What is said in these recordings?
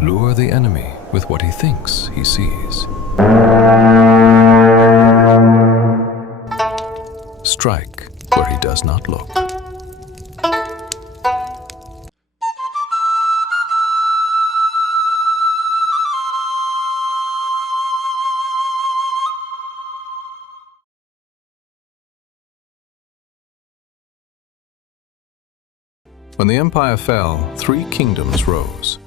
Lure the enemy with what he thinks he sees. Strike where he does not look. When the empire fell, 3 kingdoms rose.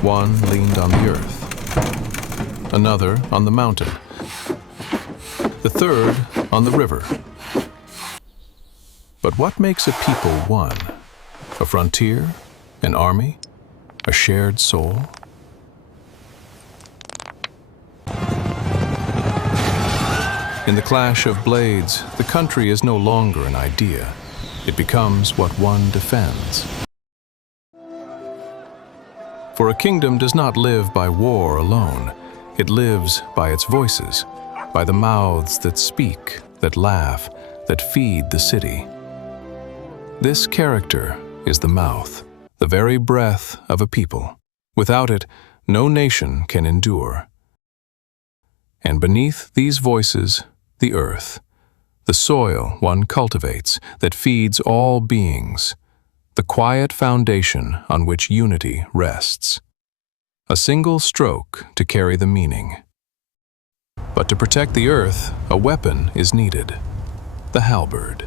One leaned on the earth, another on the mountain, the third on the river. But what makes a people one? A frontier? An army? A shared soul? In the clash of blades, the country is no longer an idea. It becomes what one defends. For a kingdom does not live by war alone. It lives by its voices, by the mouths that speak, that laugh, that feed the city. This character is the mouth, the very breath of a people. Without it, no nation can endure. And beneath these voices, the earth, the soil one cultivates that feeds all beings, the quiet foundation on which unity rests. A single stroke to carry the meaning. But to protect the earth, a weapon is needed, the halberd.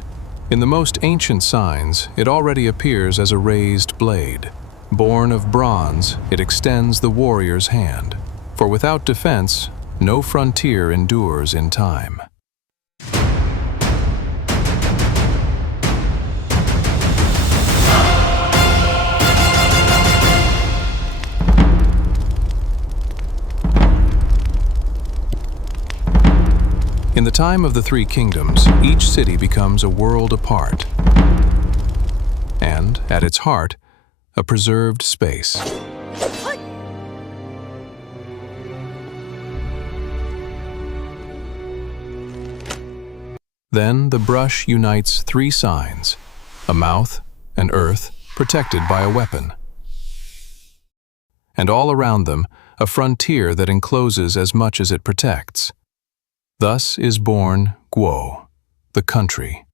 In the most ancient signs, it already appears as a raised blade. Born of bronze, it extends the warrior's hand, for without defense, no frontier endures in time. In the time of the 3 kingdoms, each city becomes a world apart, and, at its heart, a preserved space. Then the brush unites 3 signs, a mouth, an earth, protected by a weapon. And all around them, a frontier that encloses as much as it protects. Thus is born Guo, the country,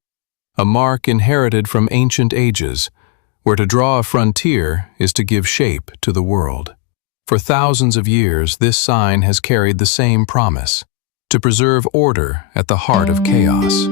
a mark inherited from ancient ages, where to draw a frontier is to give shape to the world. For thousands of years, this sign has carried the same promise, to preserve order at the heart of chaos.